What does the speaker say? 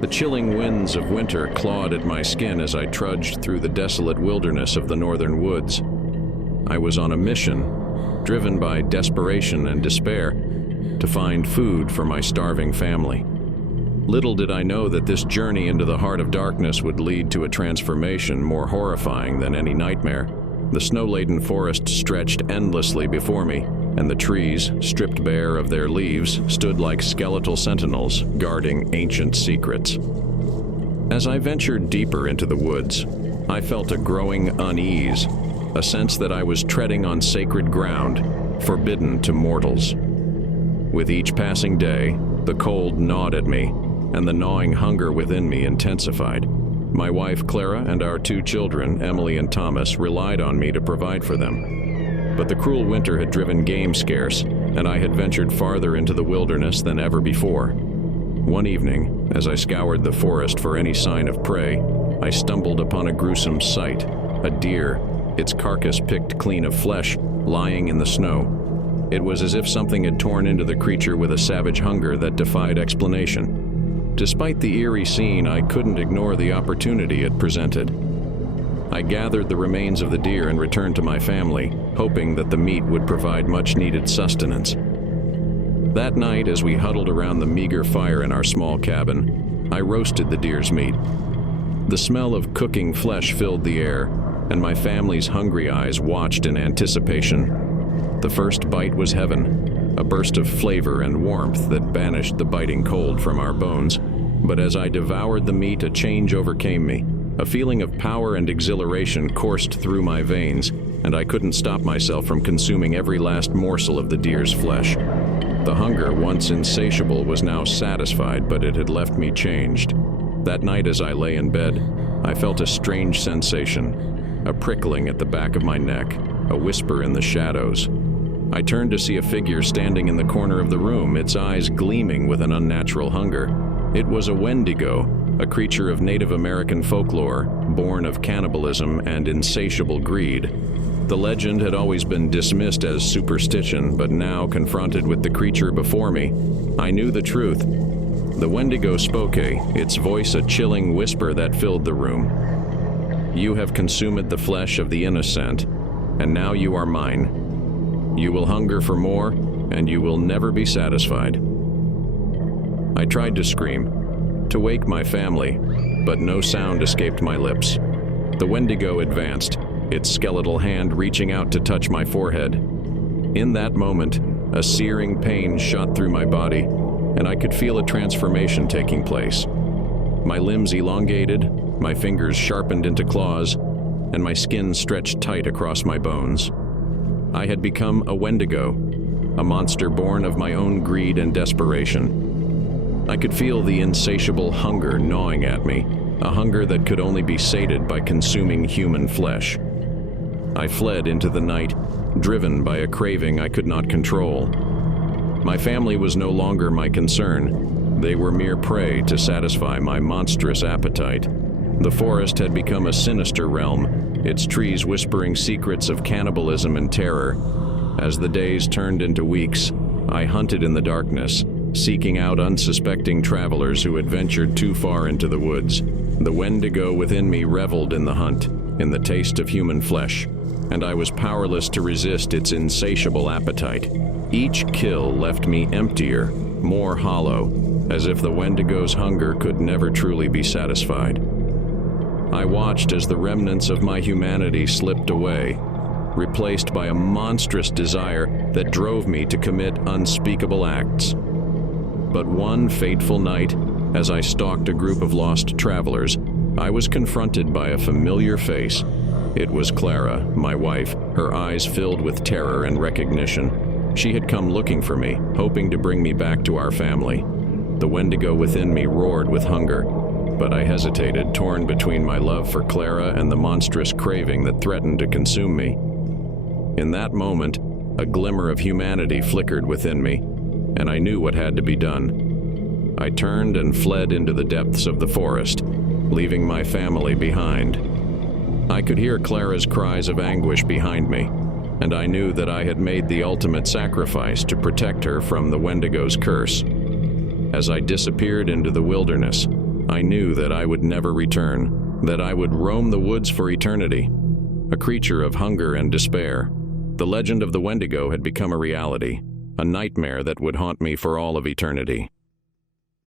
The chilling winds of winter clawed at my skin as I trudged through the desolate wilderness of the northern woods. I was on a mission, driven by desperation and despair, to find food for my starving family. Little did I know that this journey into the heart of darkness would lead to a transformation more horrifying than any nightmare. The snow-laden forest stretched endlessly before me, and the trees, stripped bare of their leaves, stood like skeletal sentinels guarding ancient secrets. As I ventured deeper into the woods, I felt a growing unease, a sense that I was treading on sacred ground, forbidden to mortals. With each passing day, the cold gnawed at me, and the gnawing hunger within me intensified. My wife, Clara, and our 2 children, Emily and Thomas, relied on me to provide for them. But the cruel winter had driven game scarce, and I had ventured farther into the wilderness than ever before. One evening, as I scoured the forest for any sign of prey, I stumbled upon a gruesome sight, a deer, its carcass picked clean of flesh, lying in the snow. It was as if something had torn into the creature with a savage hunger that defied explanation. Despite the eerie scene, I couldn't ignore the opportunity it presented. I gathered the remains of the deer and returned to my family, hoping that the meat would provide much-needed sustenance. That night, as we huddled around the meager fire in our small cabin, I roasted the deer's meat. The smell of cooking flesh filled the air, and my family's hungry eyes watched in anticipation. The first bite was heaven, a burst of flavor and warmth that banished the biting cold from our bones. But as I devoured the meat, a change overcame me. A feeling of power and exhilaration coursed through my veins, and I couldn't stop myself from consuming every last morsel of the deer's flesh. The hunger, once insatiable, was now satisfied, but it had left me changed. That night, as I lay in bed, I felt a strange sensation, a prickling at the back of my neck, a whisper in the shadows. I turned to see a figure standing in the corner of the room, its eyes gleaming with an unnatural hunger. It was a wendigo, a creature of Native American folklore, born of cannibalism and insatiable greed. The legend had always been dismissed as superstition, but now, confronted with the creature before me, I knew the truth. The wendigo spoke, its voice a chilling whisper that filled the room. "You have consumed the flesh of the innocent, and now you are mine. You will hunger for more, and you will never be satisfied." I tried to scream, to wake my family, but no sound escaped my lips. The wendigo advanced, its skeletal hand reaching out to touch my forehead. In that moment, a searing pain shot through my body, and I could feel a transformation taking place. My limbs elongated, my fingers sharpened into claws, and my skin stretched tight across my bones. I had become a wendigo, a monster born of my own greed and desperation. I could feel the insatiable hunger gnawing at me, a hunger that could only be sated by consuming human flesh. I fled into the night, driven by a craving I could not control. My family was no longer my concern. They were mere prey to satisfy my monstrous appetite. The forest had become a sinister realm, its trees whispering secrets of cannibalism and terror. As the days turned into weeks, I hunted in the darkness, seeking out unsuspecting travelers who had ventured too far into the woods. The wendigo within me reveled in the hunt, in the taste of human flesh, and I was powerless to resist its insatiable appetite. Each kill left me emptier, more hollow, as if the wendigo's hunger could never truly be satisfied. I watched as the remnants of my humanity slipped away, replaced by a monstrous desire that drove me to commit unspeakable acts. But one fateful night, as I stalked a group of lost travelers, I was confronted by a familiar face. It was Clara, my wife, her eyes filled with terror and recognition. She had come looking for me, hoping to bring me back to our family. The wendigo within me roared with hunger, but I hesitated, torn between my love for Clara and the monstrous craving that threatened to consume me. In that moment, a glimmer of humanity flickered within me, and I knew what had to be done. I turned and fled into the depths of the forest, leaving my family behind. I could hear Clara's cries of anguish behind me, and I knew that I had made the ultimate sacrifice to protect her from the wendigo's curse. As I disappeared into the wilderness, I knew that I would never return, that I would roam the woods for eternity. A creature of hunger and despair, the legend of the Wendigo had become a reality, a nightmare that would haunt me for all of eternity.